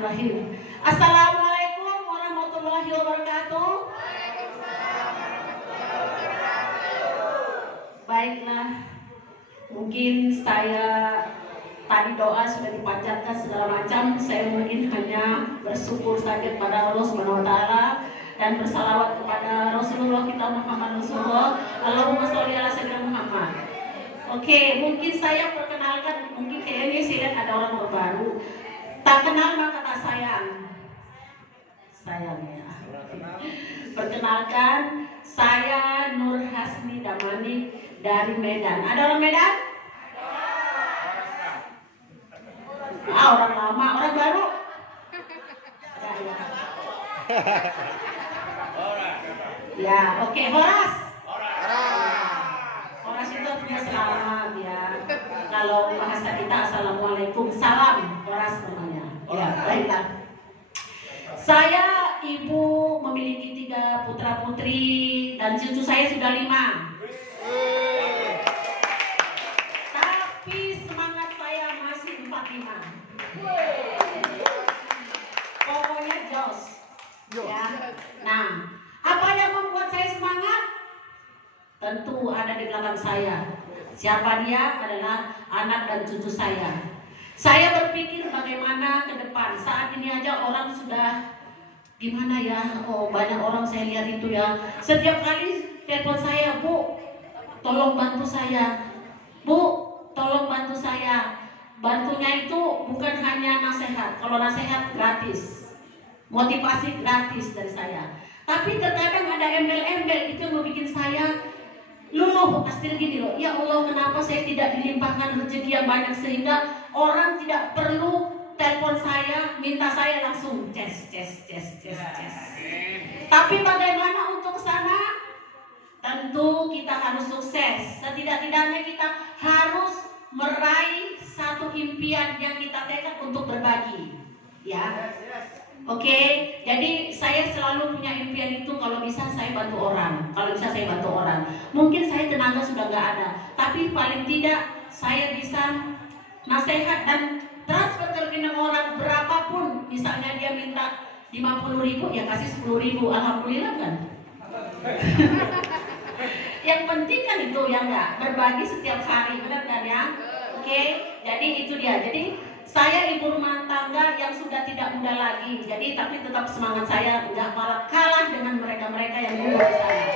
Bismillahirrahmanirrahim. Assalamualaikum warahmatullahi wabarakatuh. Baiklah, mungkin saya tadi doa sudah dipanjatkan segala macam. Saya mungkin hanya bersyukur saja kepada Allah Subhanahu wa taala dan bersalawat kepada Rasulullah kita Muhammad Rasulullah. Allahumma sholli ala sayyidina Muhammad. Oke, mungkin saya perkenalkan, mungkin kayaknya saya lihat ada orang baru. Tak kenal maka tak sayang. Sayang ya. Perkenalkan, saya Nur Hasni Damani dari Medan. Ada orang Medan? Orang lama, orang baru? Ya, oke, Horas. Horas itu artinya selamat ya. Kalau bahasa kita assalamualaikum, salam. Horas namanya. Ya, baiklah. Saya ibu memiliki 3 putra putri dan cucu saya sudah 5. Tapi semangat saya masih 45. Pokoknya jos. Ya. Nah, apa yang membuat saya semangat? Tentu ada di belakang saya. Siapa dia? Adalah anak dan cucu saya. Saya berpikir bagaimana ke depan. Saat ini aja orang sudah gimana ya? Oh, banyak orang saya lihat itu ya. Setiap kali telepon saya, Bu, tolong bantu saya. Bu, tolong bantu saya. Bantunya itu bukan hanya nasihat. Kalau nasihat gratis, motivasi gratis dari saya. Tapi terkadang ada embel-embel itu yang membuat saya luluh. Pasti gini loh, ya Allah, kenapa saya tidak dilimpahkan rezeki yang banyak sehingga orang tidak perlu telepon saya, minta saya langsung ces. Tapi bagaimana untuk sana? Tentu kita harus sukses. Setidak-tidaknya kita harus meraih satu impian yang kita tekad untuk berbagi. Ya. Oke, jadi saya selalu punya impian itu, kalau bisa saya bantu orang. Kalau bisa saya bantu orang. Mungkin saya tenaga sudah nggak ada, tapi paling tidak saya bisa nasihat dan transfer ke rekening orang berapapun. Misalnya dia minta 50.000, ya kasih 10.000. Alhamdulillah kan. Yang penting kan itu ya enggak, berbagi setiap hari, benar kan ya? Oke, jadi itu dia. Jadi saya ibu rumah tangga yang sudah tidak muda lagi. Jadi tapi tetap semangat saya enggak kalah dengan mereka-mereka yang muda saya.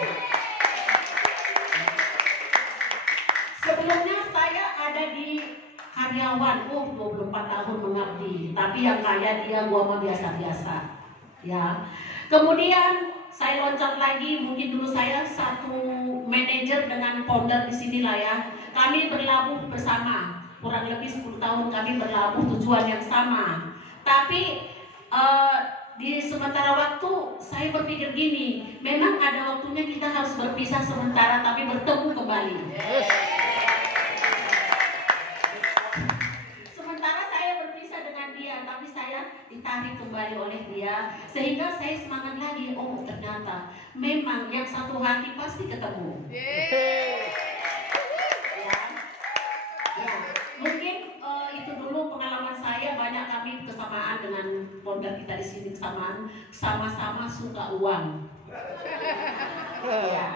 Sebelumnya saya ada di karyawan, 24 tahun mengabdi. Tapi yang kaya dia, gua mah biasa-biasa. Ya. Kemudian saya loncat lagi, mungkin dulu saya satu manajer dengan founder di sini lah ya. Kami berlabuh bersama, kurang lebih 10 tahun kami berlabuh tujuan yang sama. Tapi di sementara waktu saya berpikir gini, memang ada waktunya kita harus berpisah sementara tapi bertemu kembali. Sementara saya berpisah dengan dia, tapi saya ditarik kembali oleh dia, sehingga saya semangat lagi. Oh, ternyata memang yang satu hati pasti ketemu. Ya, mungkin itu dulu pengalaman saya. Banyak kami kesamaan dengan founder kita di sini, sama-sama suka uang. Ya,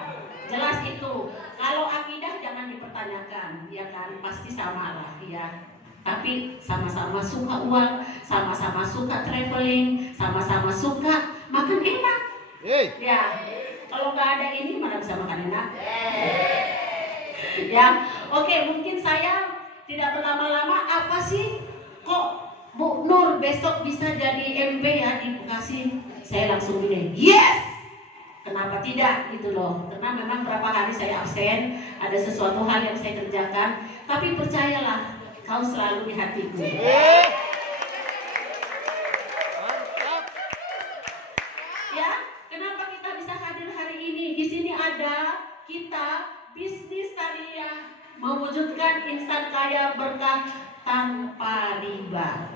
jelas itu. Kalau akidah jangan dipertanyakan, ya kan, pasti sama lah, ya. Tapi sama-sama suka uang, sama-sama suka traveling, sama-sama suka makan enak. Ya, kalau nggak ada ini mana bisa makan enak? Ya, oke, mungkin saya tidak berlama-lama. Apa sih kok Bu Nur besok bisa jadi MB ya di Bekasi? Saya langsung gini, yes! Kenapa tidak gitu loh? Karena memang berapa hari saya absen, ada sesuatu hal yang saya kerjakan. Tapi percayalah, kau selalu di hatiku. Ya, kenapa kita bisa hadir hari ini? Di sini ada kita bisnis tariah mewujudkan insan kaya berkah tanpa riba.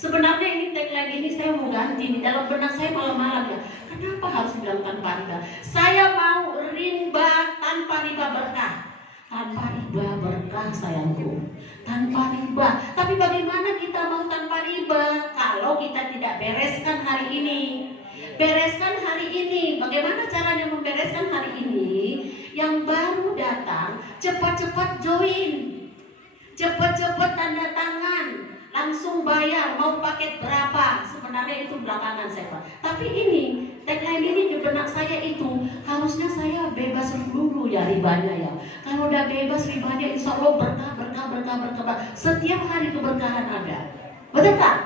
Sebenarnya ini tagline ini saya mau ganti nih. Dalam benak saya malam-malam ya, kenapa harus bilang tanpa riba? Saya mau riba tanpa riba berkah. Tanpa riba berkah sayangku, tanpa riba. Tapi bagaimana kita mau tanpa riba kalau kita tidak ini. Bereskan hari ini. Bagaimana caranya membereskan hari ini? Yang baru datang, cepat-cepat join, cepat-cepat tanda tangan, langsung bayar. Mau paket berapa? Sebenarnya itu belakangan saya, Pak. Tapi ini tagline ini di benak saya itu harusnya saya bebas dulu ya ribanya ya. Kalau udah bebas ribanya, insya Allah berkah. Setiap hari keberkahan ada. Betul tak?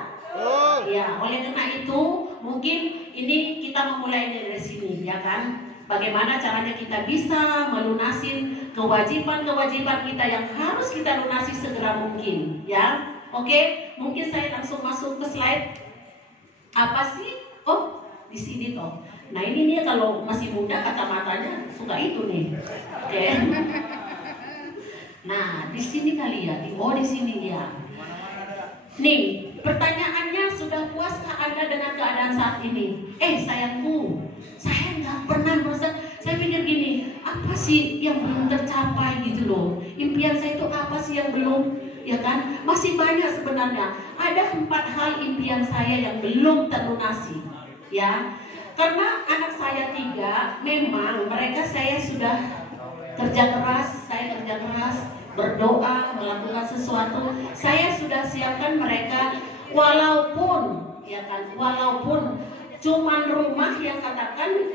Ya, oleh karena itu mungkin ini kita memulai dari sini, ya kan? Bagaimana caranya kita bisa melunasin kewajiban-kewajiban kita yang harus kita lunasi segera mungkin, ya? Oke, mungkin saya langsung masuk ke slide. Apa sih? Oh, di sini toh. Nah ini dia kalau masih muda kacamatanya suka itu nih. Oke. Nah di sini kali ya. Oh di sini dia. Nih pertanyaannya, sudah puaskah Anda dengan keadaan saat ini? Sayangku, saya nggak pernah merasa. Saya pikir gini, apa sih yang belum tercapai gitu loh? Impian saya itu apa sih yang belum? Ya kan? Masih banyak sebenarnya. Ada 4 hal impian saya yang belum terlunasi. Ya, karena anak saya 3, memang mereka saya sudah kerja keras, berdoa, melakukan sesuatu. Saya sudah siapkan mereka, walaupun ya kan, walaupun cuman rumah yang katakan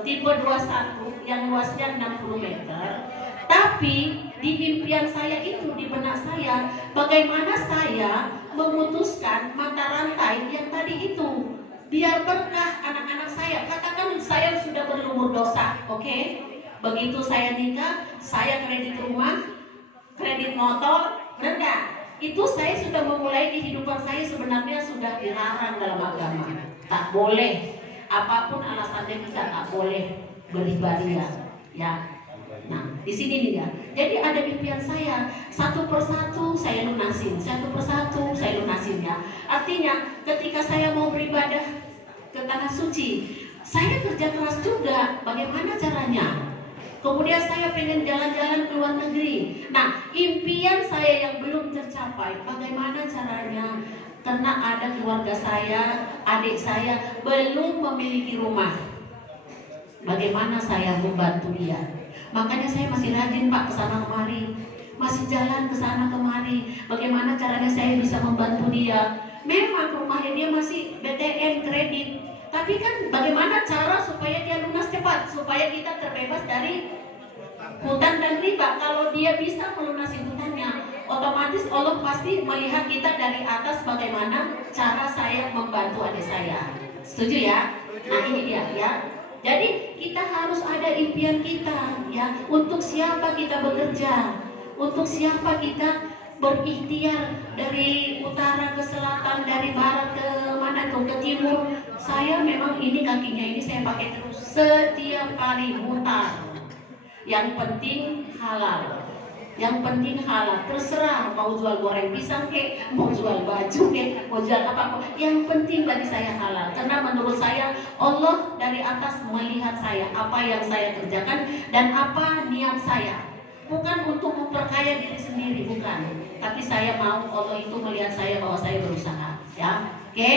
tipe 21 yang luasnya 60 meter, tapi di impian saya itu, di benak saya, bagaimana saya memutuskan mata rantai yang tadi itu biar berkah anak-anak saya. Katakan saya sudah berumur dosa, oke? Begitu saya nikah, saya kredit rumah, kredit motor, benar. Itu saya sudah memulai kehidupan saya sebenarnya sudah dilarang dalam agama. Tak boleh, apapun alasannya kita tak boleh beribadah, ya. Nah, di sini nih ya. Jadi ada impian saya, satu persatu saya lunasin, ya. Artinya ketika saya mau beribadah ke tanah suci, saya kerja keras juga. Bagaimana caranya? Kemudian saya pengen jalan-jalan ke luar negeri. Nah, impian saya yang belum tercapai, bagaimana caranya? Karena ada keluarga saya, adik saya belum memiliki rumah. Bagaimana saya membantu dia? Makanya saya masih rajin Pak kesana kemari, masih jalan kesana kemari. Bagaimana caranya saya bisa membantu dia? Memang rumahnya dia masih BTN kredit, tapi kan bagaimana cara supaya dia lunas cepat, supaya kita terbebas dari hutang dan riba. Kalau dia bisa melunasi hutangnya, otomatis Allah pasti melihat kita dari atas bagaimana cara saya membantu adik saya. Setuju ya? Nah ini dia ya. Jadi kita harus ada impian kita ya. Untuk siapa kita bekerja, untuk siapa kita berikhtiar, dari utara ke selatan, dari barat ke mana tuh, ke timur. Saya memang ini kakinya ini saya pakai terus setiap kali mutar. Yang penting halal. Yang penting halal. Terserah mau jual goreng pisang kek, mau jual baju kek, mau jual apa. Yang penting bagi saya halal. Karena menurut saya Allah dari atas melihat saya, apa yang saya kerjakan dan apa niat saya. Bukan untuk memperkaya diri sendiri, bukan. Tapi saya mau Allah itu melihat saya bahwa saya berusaha. Ya, oke?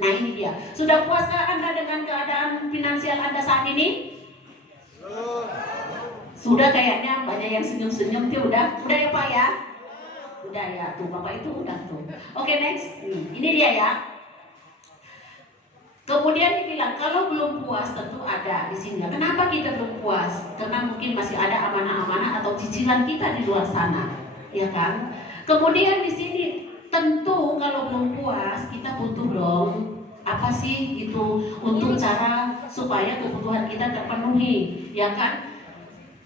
Nah ini dia. Sudah puaskah Anda dengan keadaan finansial Anda saat ini? Sudah, kayaknya banyak yang senyum-senyum tuh. Udah ya Pak ya? Udah ya, tuh Bapak itu udah tuh. Oke, next. Ini dia ya. Kemudian dibilang kalau belum puas, tentu ada di sini. Kenapa kita belum puas? Karena mungkin masih ada amanah-amanah atau cicilan kita di luar sana, ya kan? Kemudian di sini tentu kalau belum puas, kita butuh dong apa sih gitu untuk cara supaya kebutuhan kita terpenuhi, ya kan?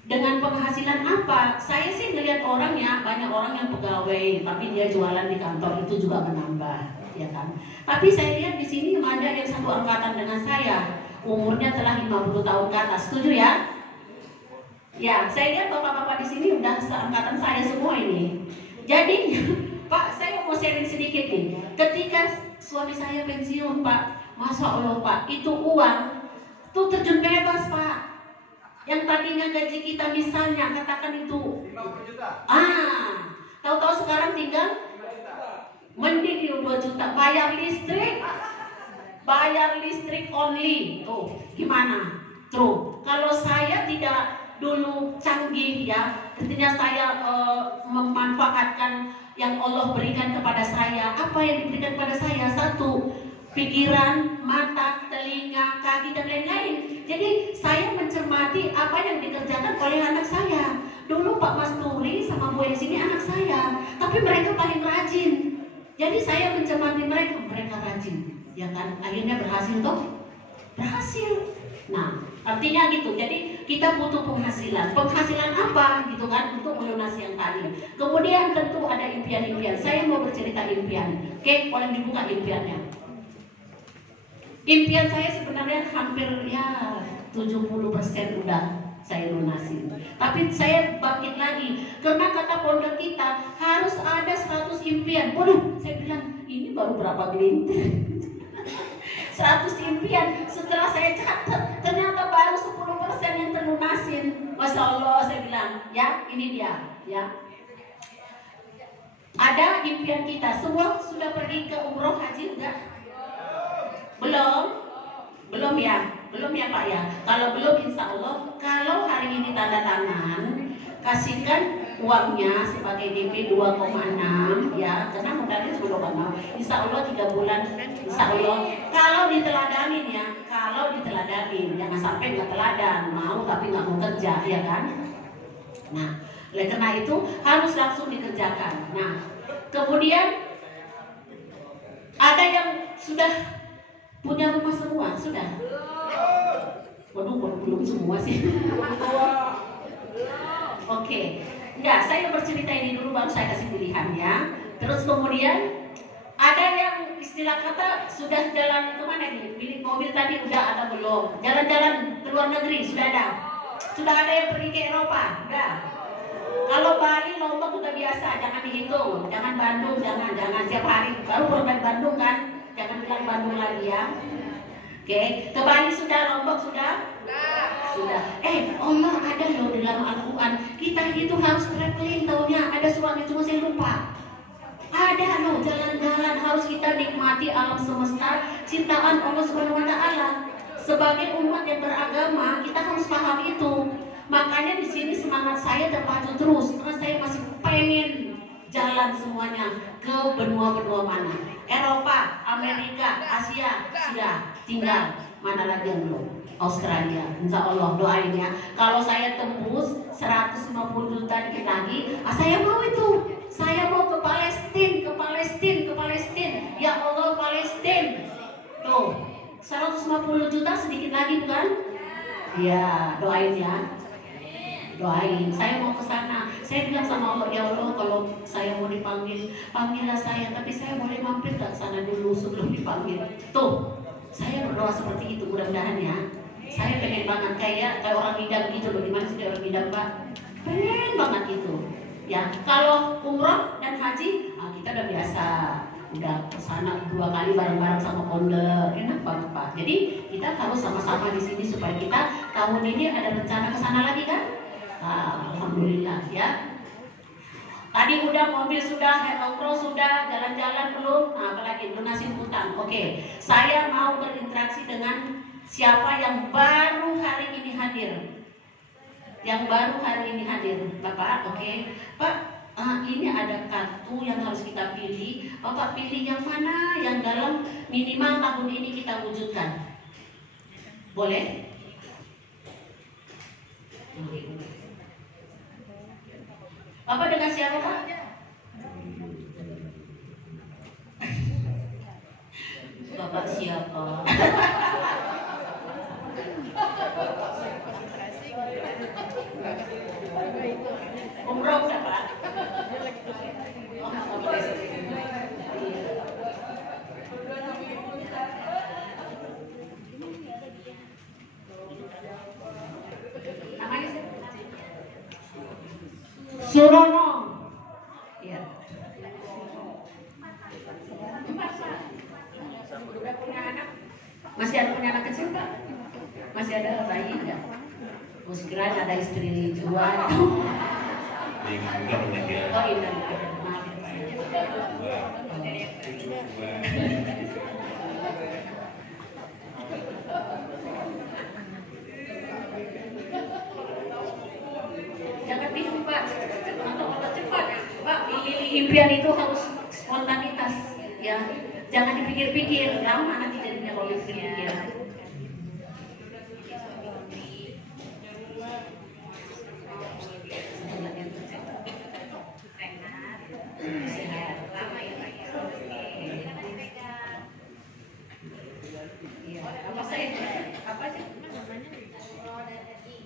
Dengan penghasilan apa? Saya sih ngelihat orangnya, banyak orang yang pegawai tapi dia jualan di kantor, itu juga menambah, ya kan? Tapi saya lihat di sini ada yang satu angkatan dengan saya, umurnya telah 50 tahun ke atas. Setuju ya? Ya, saya lihat bapak-bapak di sini udah seangkatan saya semua ini. Jadi, Pak, saya mau sharing sedikit nih. Ketika suami saya pensiun, Pak, Masya Allah Pak, itu uang tuh terjun bebas Pak. Yang tadinya gaji kita misalnya katakan itu 50 juta. Tahu-tahu sekarang tinggal mending 2 juta bayar listrik. bayar listrik only. Tuh, gimana? True. Kalau saya tidak dulu canggih ya, ketika saya memanfaatkan yang Allah berikan kepada saya. Apa yang diberikan kepada saya? Satu, pikiran, mata, telinga, kaki, dan lain-lain. Jadi saya mencermati apa yang dikerjakan oleh anak saya. Dulu Pak Mas Turi sama Bu Esi ini anak saya, tapi mereka paling rajin. Jadi saya mencermati mereka rajin, ya kan? Akhirnya berhasil toh? Berhasil. Nah, artinya gitu. Jadi kita butuh penghasilan. Penghasilan apa gitu kan untuk melunasi yang tadi. Kemudian tentu ada impian-impian. Saya mau bercerita impian. Oke, boleh dibuka impiannya. Impian saya sebenarnya hampir ya 70% udah saya lunasi. Tapi saya bangkit lagi karena kata pondok kita harus ada 100 impian. Waduh, saya bilang ini baru berapa gelintir. 100 impian. Setelah saya catat ternyata baru 10% yang terlunasin. Masya Allah, saya bilang ya ini dia ya. Ada impian kita. Semua sudah pergi ke umroh haji enggak? Belum ya Pak ya. Kalau belum, insya Allah kalau hari ini tanda tangan, kasihkan uangnya sebagai DP 2,6 ya, karena modalnya 2,6. Insya Allah 3 bulan, insya Allah. Kalau diteladanin ya, jangan sampai nggak teladan, mau tapi nggak mau kerja ya kan. Nah, oleh karena itu harus langsung dikerjakan. Nah, kemudian ada yang sudah punya rumah semua, sudah? Waduh, belum semua sih. Oke. Enggak, saya bercerita ini dulu baru saya kasih pilihan ya. Terus kemudian ada yang istilah kata sudah jalan kemana nih? Milik mobil tadi udah ada belum? Jalan-jalan ke luar negeri sudah ada? Sudah ada yang pergi ke Eropa? Udah. Kalau Bali, Lombok udah biasa, jangan dihitung. Jangan Bandung, jangan tiap hari. Baru pulang Bandung kan? Jangan bilang Bandung lagi ya. Oke, ke Bali sudah, Lombok sudah? Sudah. Allah ada loh di dalam Al-Quran. Kita itu harus traveling, taunya ada suami cuma saya lupa. Ada loh jalan-jalan, harus kita nikmati alam semesta, ciptaan Allah Subhanahu wa Ta'ala. Sebagai umat yang beragama, kita harus paham itu. Makanya di sini semangat saya terpacu terus karena saya masih pengen jalan semuanya ke benua-benua mana. Eropa, Amerika, Asia sudah, tinggal mana lagi yang belum? Australia. Insya Allah doain ya. Kalau saya tembus 150 juta dikit lagi, saya mau itu. Saya mau ke Palestina. Ya Allah, Palestina. Tuh, 150 juta sedikit lagi bukan? Ya, doain ya. Doain, saya mau ke sana. Saya bilang sama Allah, ya Allah, kalau saya mau dipanggil, panggillah saya. Tapi saya boleh mampir ke sana dulu sebelum dipanggil. Tuh, saya berdoa seperti itu, mudah-mudahan ya. Saya pengen banget kayak orang ngidam gitu loh. Gimana sih orang ngidam Pak? Pengen banget gitu. Ya, kalau umroh dan haji, kita udah biasa. Udah ke sana 2 kali bareng-bareng sama pondok, enak banget Pak. Jadi kita harus sama-sama di sini supaya kita tahun ini ada rencana ke sana lagi kan? Alhamdulillah ya. Tadi udah mobil sudah, umroh sudah, jalan-jalan belum. Nah, apalagi lunasin hutang. Oke, saya mau berinteraksi dengan siapa yang baru hari ini hadir. Bapak, oke. Pak, ini ada kartu yang harus kita pilih. Bapak pilih yang mana yang dalam minimal tahun ini kita wujudkan. Boleh? Bapak dengan siapa Pak? Bapak siapa? Umroh Pak? Namanya siapa? Surono. Ya. Sudah punya anak? Masih ada punya anak kecil Pak? Masih ada bayi enggak? Sekiranya ada istri jual. Oh indah. Maaf. impian itu harus spontanitas, ya. Jangan dipikir-pikir, lama nanti jadinya kalau dipikir-pikir.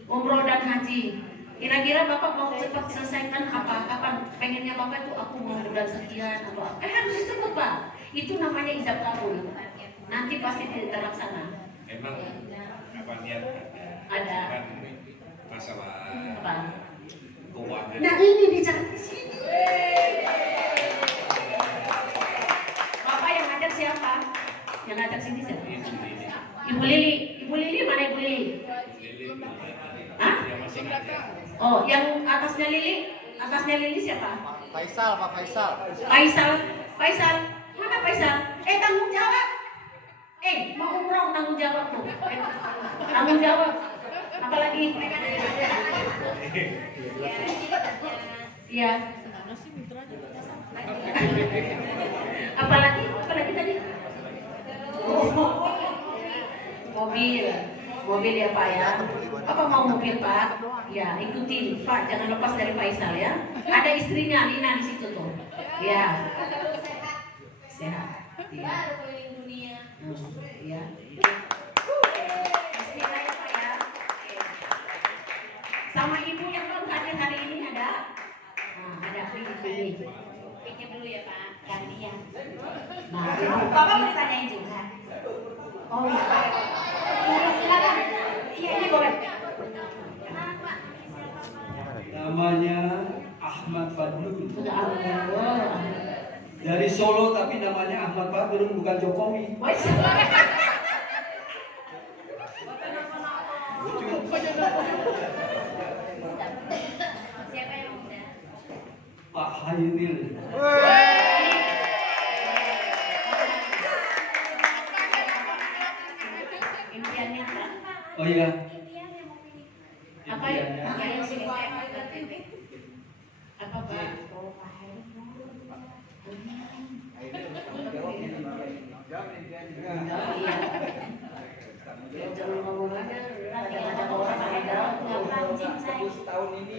Umroh dan haji. Kira-kira Bapak mau cepat selesaikan apa? Kapan? Pengennya Bapak itu aku mau bulan sekian atau apa? Harus disebut Pak. Itu namanya ijab kabul. Nanti pasti terlaksana. Emang apa niat ada masalah apa? keuangan. Nah ini bicara di sini. Bapak yang ngajak siapa? Yang ngajak sini siapa? Ibu Lili. Ibu Lili mana Ibu Lili? Hah? Oh, yang atasnya Lili? Atasnya Lili siapa? Faisal, Pak Faisal. Faisal. Mana Faisal? Tanggung jawab. Mau umroh tanggung jawab tuh. Tanggung jawab. Apalagi? Iya. Apalagi tadi? Mobil ya Pak ya. Apa mau mobil Pak? Ya ikutin Pak, jangan lepas dari Faisal ya. Ada istrinya Lina di situ tuh. Ya. Sehat. Iya. Ya. Bismillah ya Pak ya. Sama ibu yang belum hadir hari ini ada? Nah, ada ini. Pikir dulu ya Pak, gantian. Nah, Bapak mau ditanyain juga. Oh iya. Silakan. Iya ini boleh. Namanya Ahmad Fadlun. Dari Solo tapi namanya Ahmad Fadlun, bukan Jokowi. Siapa yang muda? Pak Hairil. Impiannya apa? Oh iya. Apa yang sini? Apa Pak? Jangan ngomong aja, ada orang ada Tahun ini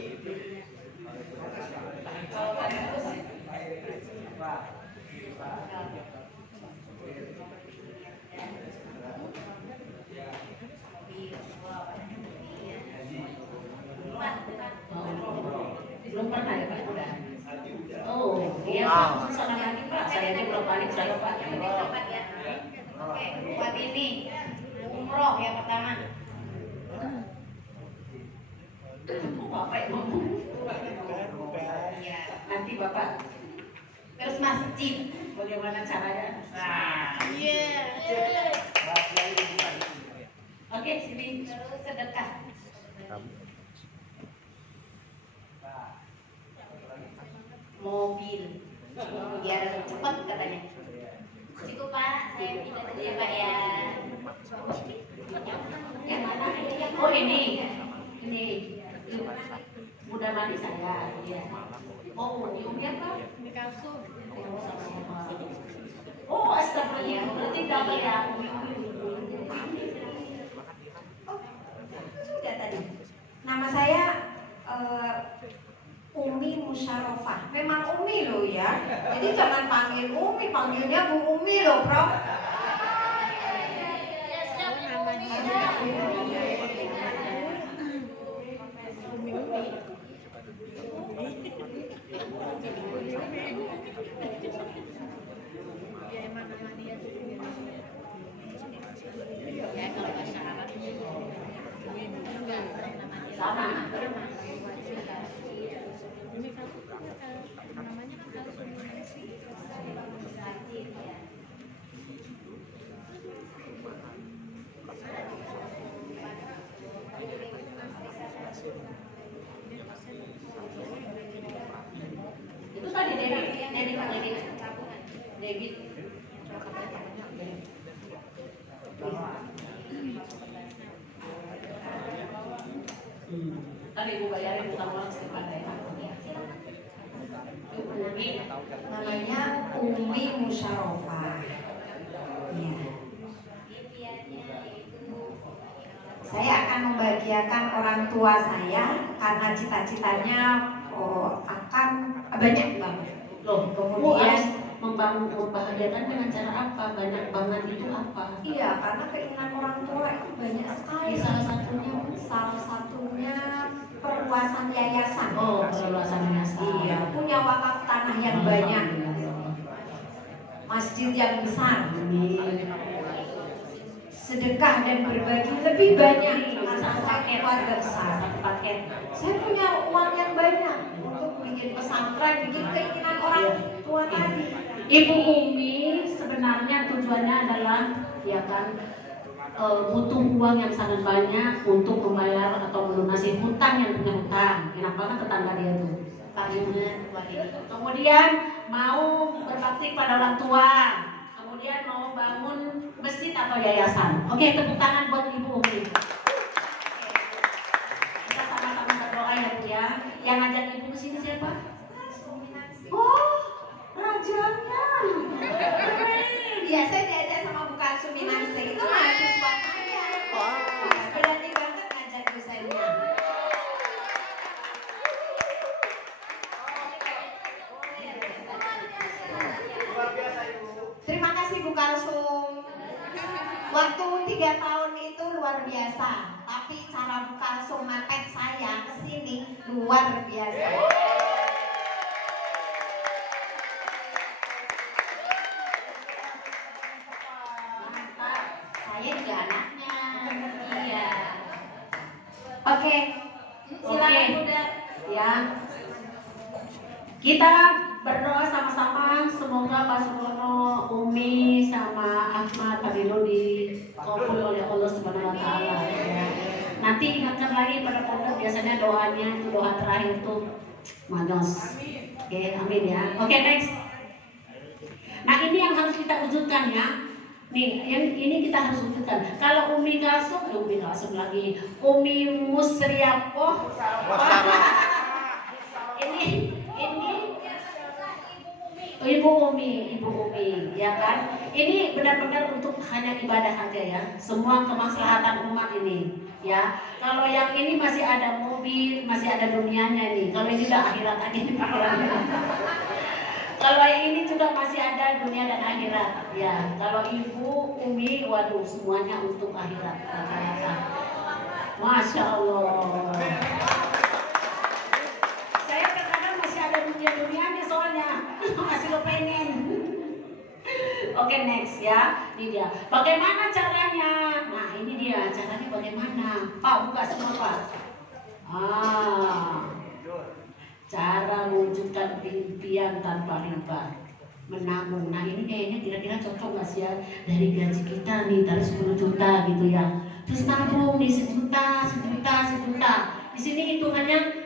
belum pernah ya Pak? Oh, iya Pak, sana lagi Pak. Saya ini belum balik saya Pak. Oke, buat ini umroh yang pertama. Bapak yang ngomong. Iya, nanti Bapak terus masjid. Bagaimana caranya? Iya. Oke, sini terus sedekah. Mobil biar cepat katanya. Itu Pak, saya pindah dulu ya Pak ya. Yang mana? Oh ini Bunda Mati saya. Iya. Oh ini apa? Oh astagfirullah, berarti double ya. Sudah tadi. Nama saya Umi Musyarofa. Memang Umi loh ya. Jadi jangan panggil Umi, panggilnya Bu Umi loh, Prof. Ya kalau bahasa Arab sama. Itu tadi David. Tadi ibu bayarin utang orang sekitar daerah. Umi membahagiakan orang tua saya karena cita-citanya akan banyak banget. Loh, Kemudian membahagiakan dengan cara apa? Banyak banget itu apa? iya, karena keinginan orang tua itu banyak sekali. Salah satunya perluasan yayasan. Oh, perluasan yayasan. Iya, punya wakaf tanah yang banyak, masjid yang besar, sedekah dan berbagi lebih banyak karena saya keluarga besar. Satu paket. Saya punya uang yang banyak untuk bikin pesantren, bikin keinginan orang tua tadi. Ibu Umi sebenarnya tujuannya adalah ya kan butuh uang yang sangat banyak untuk membayar atau melunasi hutang yang punya hutang. Enak banget tetangga dia tuh. Tabungan buat ini. Kemudian mau berbakti pada orang tua. Kemudian mau bangun masjid atau yayasan. Oke, tepuk tangan buat Ibu Umi. Kita sama-sama berdoa ya Bu ya. Yang ngajak Ibu ke sini siapa? Oh, rajanya. Iya, saya diajak sama bukan Suminase, itu mahasiswa saya. Berani banget ngajak dosennya. Terima kasih Bu Kalsum. Waktu 3 tahun itu luar biasa, tapi cara Bu Kalsum mepet saya ke sini luar biasa. Saya juga anaknya. Iya. Oke. Silakan Bunda. Ya. Kita berdoa sama-sama semoga Pak Surono, Umi sama Ahmad Fadilu dikabul oleh Allah Subhanahu wa taala ya. Nanti ingatkan lagi pada pondok biasanya doanya itu doa terakhir tuh manos. Oke, amin ya. Oke, next. Nah, ini yang harus kita wujudkan ya. Nih, yang ini kita harus wujudkan. Kalau Umi Kalsum lagi. Umi Musriapoh. Ini Ibu Umi, ya kan? Ini benar-benar untuk hanya ibadah aja ya. Semua kemaslahatan umat ini, ya. Kalau yang ini masih ada mobil, masih ada dunianya nih. Kalau ini udah akhirat aja nih pikirannya. Kalau yang ini juga masih ada dunia dan akhirat, ya. Kalau Ibu Umi, waduh, semuanya untuk akhirat. Masya Allah. Saya kadang masih ada dunia-dunianya soalnya. Masih lo pengen. Oke, next ya. Ini dia. Bagaimana caranya? Nah, ini dia. Caranya bagaimana? Pak, buka semua Pak. Cara mewujudkan impian tanpa riba. Menabung. Nah, ini kayaknya kira-kira cocok nggak sih ya? Dari gaji kita nih, taruh 10 juta gitu ya. Terus nabung nih 1 juta. Di sini hitungannya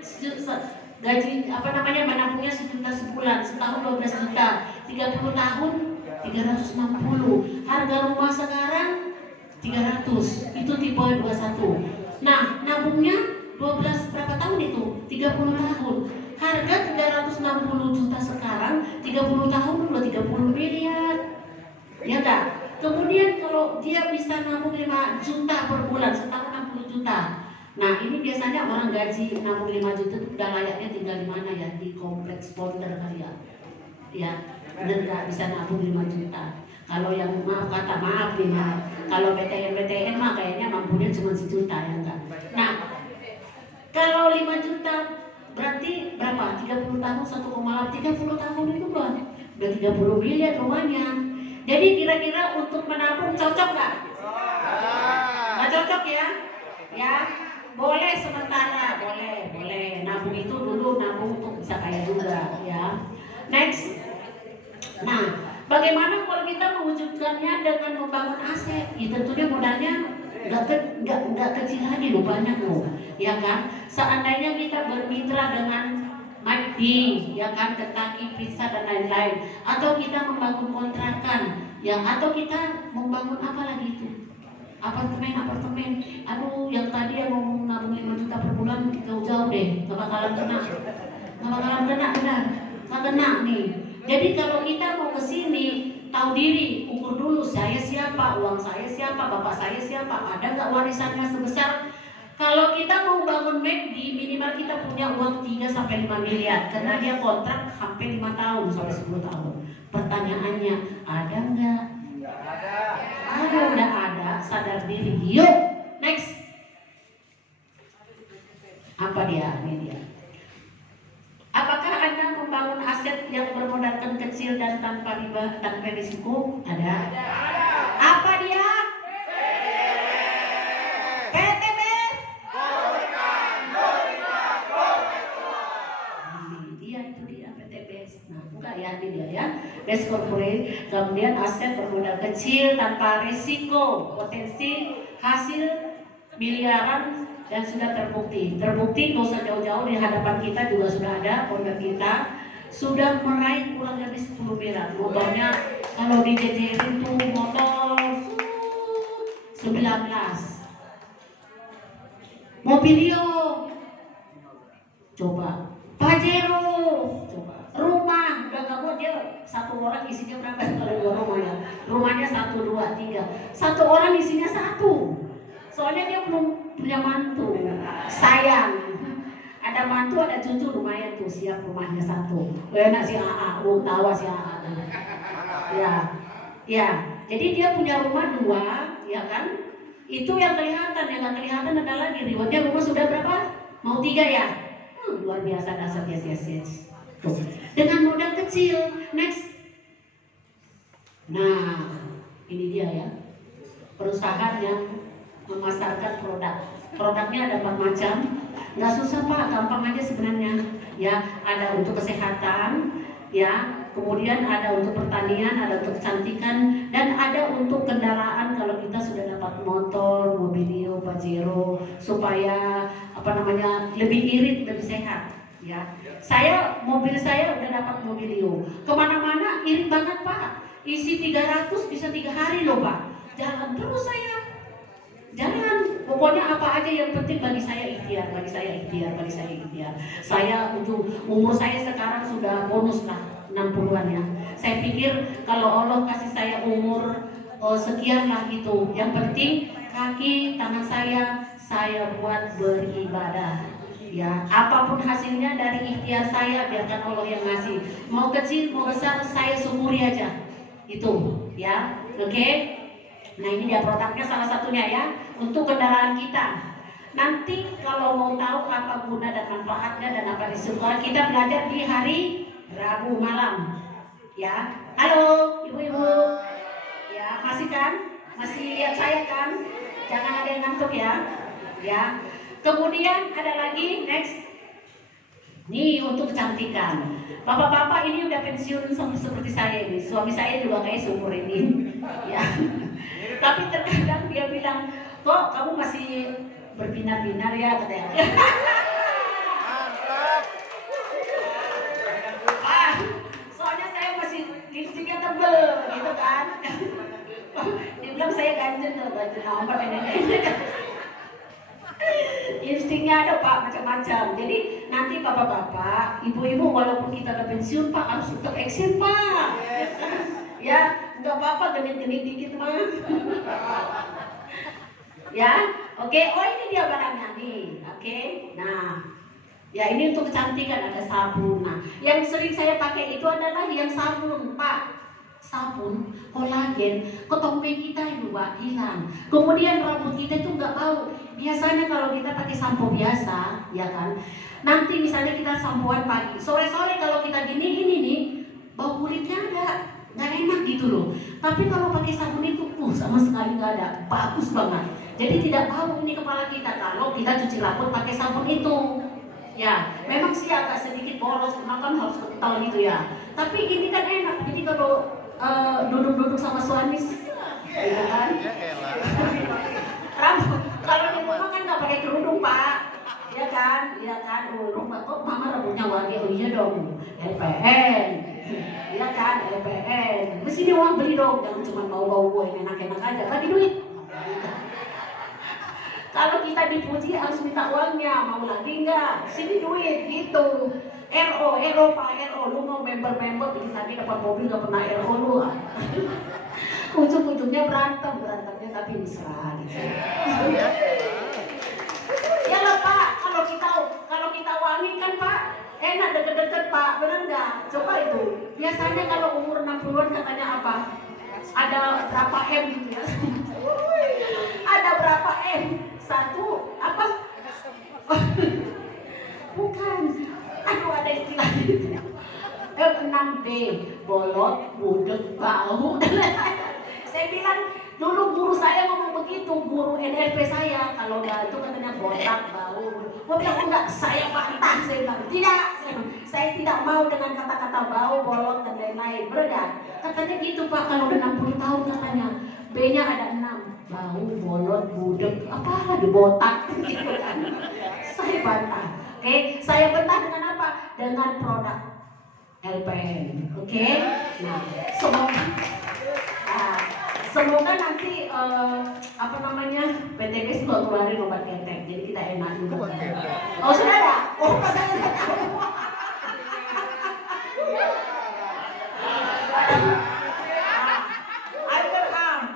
gaji menabungnya 1 juta sebulan, setahun 12 juta, 30 tahun 360. Harga rumah sekarang 300. Itu tipe 21. Nah, nabungnya 12 berapa tahun itu? 30 tahun. Harga 360 juta sekarang, 30 tahun udah 30 miliar. Ya enggak? Kemudian kalau dia bisa nabung 5 juta per bulan, setahun 60 juta. Nah, ini biasanya orang gaji nabung 5 juta itu udah layaknya tinggal di mana ya? Di kompleks Ponder kali ya. Ya, bener nggak bisa nabung 5 juta. Kalau yang maaf nih, kalau BTN mah kayaknya mampunya cuma 1 juta ya enggak. Nah, kalau 5 juta berarti berapa? 30 tahun 30 tahun itu udah 30 miliar rumahnya. Jadi kira-kira untuk menabung cocok nggak? Nggak cocok ya? Ya. Boleh sementara, boleh. Nabung itu dulu nabung untuk bisa kaya juga, ya. Next. Nah, bagaimana kalau kita mewujudkannya dengan membangun aset? Ya tentunya modalnya nggak kecil lagi loh, banyak loh, ya kan? Seandainya kita bermitra dengan McD, ya kan, Kentucky Pizza dan lain-lain, atau kita membangun kontrakan, ya, atau kita membangun apa lagi itu? Apartemen. Aduh, yang tadi yang ngomong nabung 5 juta per bulan jauh-jauh deh, nggak bakalan kena benar, nggak kena nih. Jadi kalau kita mau ke sini, tahu diri, ukur dulu saya siapa, uang saya siapa, bapak saya siapa, ada nggak warisannya sebesar. Kalau kita mau bangun McD, minimal kita punya uang 3 sampai 5 miliar karena dia kontrak sampai 5 tahun sampai 10 tahun. Pertanyaannya, ada nggak? Ada, udah ada, sadar diri. Yuk, next. Apa dia? Ini dia. Apakah Anda membangun aset yang bermodalkan kecil dan tanpa riba, tanpa risiko? Ada. Apa dia? Best corporate, kemudian aset bermodal kecil tanpa risiko, potensi hasil miliaran dan sudah terbukti. Terbukti nggak usah jauh-jauh, di hadapan kita juga sudah ada founder kita sudah meraih kurang lebih 10 miliar. Motornya kalau dijejerin tuh motor 19, Mobilio, coba Pajero, coba rumah, udah gak mau dia satu orang isinya berapa kalau dua rumah ya, rumahnya 1, 2, 3, satu orang isinya 1, soalnya dia belum punya mantu, sayang, ada mantu ada cucu lumayan tuh siap rumahnya 1, enak si AA, tawa si AA, ya, jadi dia punya rumah 2, ya kan, itu yang kelihatan, yang gak kelihatan ada lagi, rewardnya rumah sudah berapa, mau 3 ya, luar biasa dasar yes. Dengan modal kecil. Next. Nah, ini dia ya. Perusahaan yang memasarkan produk. Produknya ada 4 macam. Nggak susah Pak, gampang aja sebenarnya. Ya, ada untuk kesehatan, ya. Kemudian ada untuk pertanian, ada untuk kecantikan, dan ada untuk kendaraan kalau kita sudah dapat motor, Mobilio, Pajero, supaya lebih irit, lebih sehat. Ya, mobil saya udah dapat Mobilio. Kemana-mana irit banget Pak. Isi 300 bisa 3 hari loh Pak. Jalan terus saya. Jangan, pokoknya apa aja yang penting bagi saya ikhtiar. Saya umur saya sekarang sudah bonus lah 60-an ya. Saya pikir kalau Allah kasih saya umur sekian lah gitu. Yang penting kaki tangan saya buat beribadah. Ya, apapun hasilnya dari ikhtiar saya biarkan Allah yang ngasih. Mau kecil, mau besar, saya syukuri aja. Itu, ya. Oke. Nah, ini dia produknya salah satunya ya, untuk kendaraan kita. Nanti kalau mau tahu apa guna dan manfaatnya dan apa risiko, kita belajar di hari Rabu malam. Ya. Halo, ibu-ibu. Ya, masih kan? Masih lihat saya kan? Jangan ada yang ngantuk ya. Ya. Kemudian ada lagi, next. Nih untuk kecantikan. Bapak-bapak ini udah pensiun seperti saya ini. Suami saya juga kayak seumur ini. Ya. Tapi terkadang dia bilang, kok kamu masih berbinar-binar ya katanya. Soalnya saya masih lipstiknya tebel gitu kan. Dia bilang saya ganjen nomor ini. Instingnya ada Pak, macam-macam. Jadi nanti bapak-bapak, ibu-ibu walaupun kita udah pensiun Pak harus tetap eksis Pak. Ya, nggak apa-apa genit-genit dikit mah. Ya, oke. Oh ini dia barangnya nih, oke. Nah, ya ini untuk kecantikan ada sabun. Nah, yang sering saya pakai itu adalah yang sabun Pak. Sabun, kolagen, ketombe kita itu Pak hilang. Kemudian rambut kita itu nggak bau. Biasanya kalau kita pakai sampo biasa, ya kan. Nanti misalnya kita sampoan pagi, sore-sore kalau kita gini nih, bau kulitnya nggak enak gitu loh. Tapi kalau pakai sabun itu, sama sekali nggak ada, bagus banget. Jadi tidak bau ini kepala kita kalau kita cuci rambut pakai sabun itu. Ya, memang sih agak sedikit boros, kan harus kental gitu ya. Tapi ini kan enak. Jadi kalau duduk-duduk sama suami, gitu kan. Rambut kalau di rumah kan nggak pakai kerudung Pak, ya kan, rumah kok mama rambutnya wangi, oh iya dong, LPN, ya kan, LPN, mesti dia uang beli dong, jangan cuma bau-bau yang enak-enak aja, bagi duit. Kalau kita dipuji harus minta uangnya, mau lagi nggak, sini duit gitu. RO Pak, lu mau member, ini tadi dapat mobil nggak pernah RO lu. Ujung-ujungnya berantemnya tapi mesra gitu. Ya lah Pak, kalau kita wangi kan Pak, enak deket-deket Pak, benar nggak? Coba itu. Biasanya kalau umur 60-an katanya apa? Ada berapa M gitu ya? Ada berapa M? Satu apa? Bukan. Aduh, ada istilah itu. 6B, bolot, budek, bau. Saya bilang dulu guru saya ngomong begitu, guru NLP saya, kalau udah itu katanya botak, bau. Gua bilang enggak, saya bantah, saya bilang tidak, saya tidak mau dengan kata-kata bau, bolot dan lain-lain. Benar? Katanya gitu Pak, kalau udah 60 tahun katanya. B-nya ada 6, bau, bolot, budek, apa lagi botak. Gitu kan. Saya bantah. Oke, saya bantah dengan apa? Dengan produk LPN. Oke, nah semoga nanti apa namanya PTB juga keluarin obat ketek, jadi kita enak juga. Oh sudah ada? Oh pas saya udah tahu.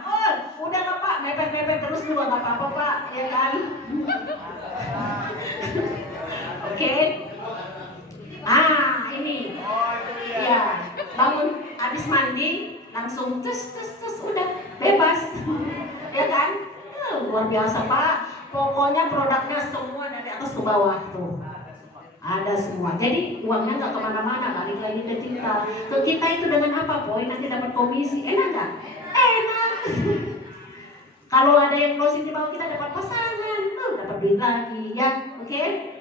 Oh udah nggak Pak, mepet terus juga nggak apa-apa Pak, ya kan? Oke. Ini ya bangun habis mandi langsung tus udah bebas ya kan. Luar biasa Pak, pokoknya produknya semua dari atas ke bawah tuh ada semua, jadi uangnya nggak kemana-mana, balik lagi ke kita itu dengan apa poin nanti dapat komisi, enak nggak? Enak. Kalau ada yang closing di bawah kita dapat pasangan dapat duit lagi ya. Oke.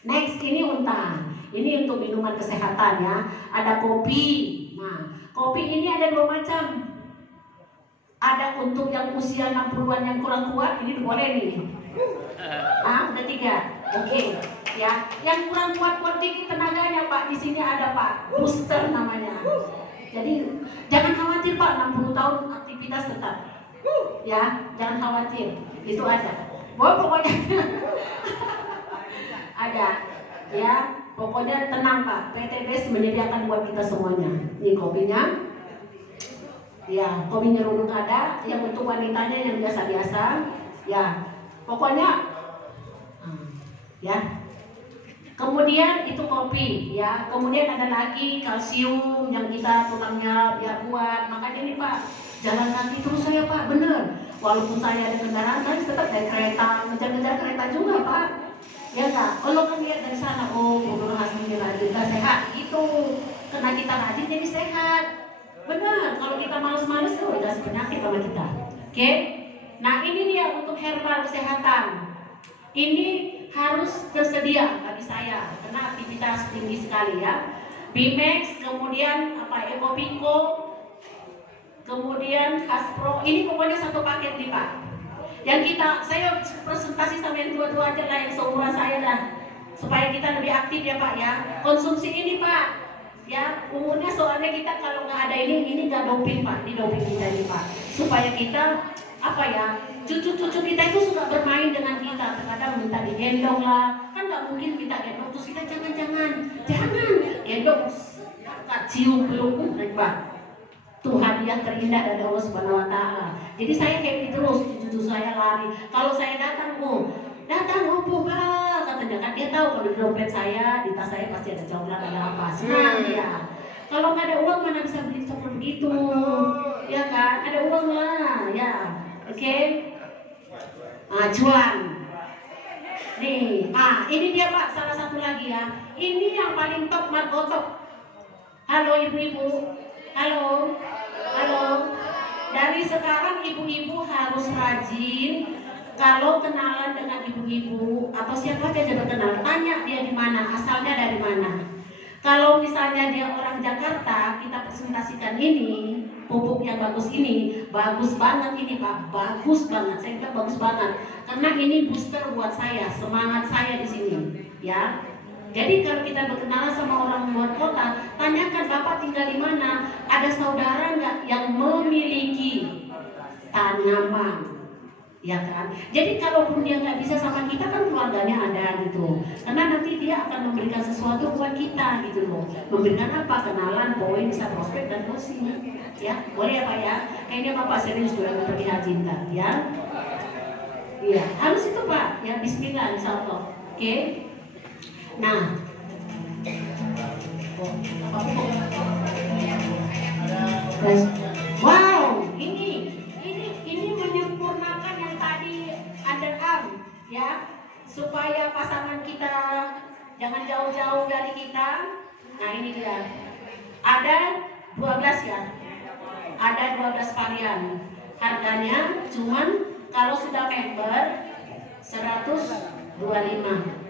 Next, ini unta. Ini untuk minuman kesehatan ya. Ada kopi. Nah, kopi ini ada 2 macam. Ada untuk yang usia 60-an yang kurang kuat, ini boleh nih. Udah 3. Oke, ya. Yang kurang kuat dikit tenaganya Pak, di sini ada Pak, booster namanya. Jadi jangan khawatir Pak, 60 tahun aktivitas tetap. Ya, jangan khawatir. Itu ada. Pokoknya ada ya, pokoknya tenang Pak, PTBS menyediakan buat kita semuanya. Ini kopinya ya, kopi nyeruduk ada, yang untuk wanitanya yang biasa-biasa ya, pokoknya ya. Kemudian itu kopi ya, kemudian ada lagi kalsium yang kita tulangnya biar kuat. Makanya ini Pak, jalan kaki terus saya Pak, bener, walaupun saya ada kendaraan tapi tetap naik kereta, ngejar-ngejar kereta juga Pak. Ya kak, kalau kan lihat dari sana, oh guru hasilnya rajin, gak sehat gitu. Karena kita rajin jadi sehat. Benar, kalau kita males-males tuh udah penyakit sama kita. Oke? Nah ini dia untuk herbal kesehatan. Ini harus tersedia bagi saya, karena aktivitas tinggi sekali ya. Bimex, kemudian apa Ecopinco, kemudian Aspro. Ini pokoknya satu paket nih Pak. Yang saya presentasi sama yang dua-dua aja lah, yang seumuran saya dah, supaya kita lebih aktif ya Pak ya. Konsumsi ini Pak ya, umurnya soalnya kita kalau nggak ada ini nggak doping Pak, ini doping kita nih Pak, supaya kita apa ya, cucu-cucu kita itu suka bermain dengan kita, terkadang minta digendong lah, kan nggak mungkin minta gendong terus kita jangan gendong, cium peluk Pak. Itu hadiah terindah dari Allah Subhanahu wa Ta'ala. Jadi saya happy terus, cucu saya lari. Kalau saya datang, Bu, katanya kan dia tahu kalau di dompet saya, di tas saya pasti ada coklat, ada apa. Senang dia. Kalau nggak ada uang mana bisa beli coklat begitu, ya kan? Ada uang lah, ya. Oke. Cuan. Nih, ini dia Pak, salah satu lagi ya. Ini yang paling top, margotok. Halo ibu-ibu. Halo. Dari sekarang ibu-ibu harus rajin. Kalau kenalan dengan ibu-ibu atau siapa saja berkenal, tanya dia di mana, asalnya dari mana. Kalau misalnya dia orang Jakarta, kita presentasikan ini pupuk yang bagus ini, bagus banget ini Pak, bagus banget. Saya bilang bagus banget karena ini booster buat saya, semangat saya di sini, ya. Jadi kalau kita berkenalan sama orang luar kota, tanyakan Bapak tinggal di mana, ada saudara nggak yang memiliki tanaman, ya kan? Jadi kalaupun dia nggak bisa sama kita kan keluarganya ada gitu, karena nanti dia akan memberikan sesuatu buat kita gitu loh. Memberikan apa? Kenalan, poin, bisa prospek dan closing, ya boleh ya Pak ya? Kayaknya Bapak serius juga mau pergi haji ntar, ya. Iya, harus itu Pak. Ya Bismillah insya Allah. Oke. Nah, wow, ini menyempurnakan yang tadi underarm, ya, supaya pasangan kita jangan jauh-jauh dari kita. Nah ini dia, ada 12 ya, ada 12 varian. Harganya cuman kalau sudah member 125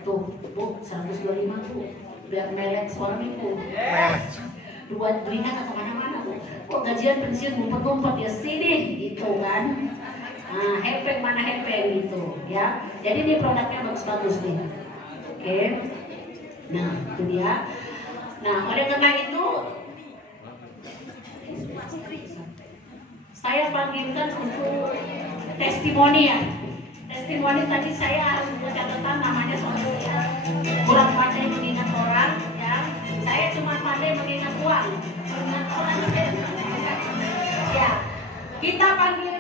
tuh, Bu, 125 tuh, biar merek suami Bu. Dua belinya ke kemana-mana Bu. Kok gajian pensiun ngumpet-ngumpet ya sini gitu kan. Nah, hepeng mana hepeng gitu ya. Jadi ini produknya bagus-bagus nih. Oke. Nah, itu dia. Nah, oleh karena itu saya panggilkan untuk testimoni ya. Testimoni tadi saya harus buat catatan namanya soalnya ya. Kurang pandai mengingat orang ya. Saya cuma pandai mengingat uang. Mengingat orang ya. Kita panggil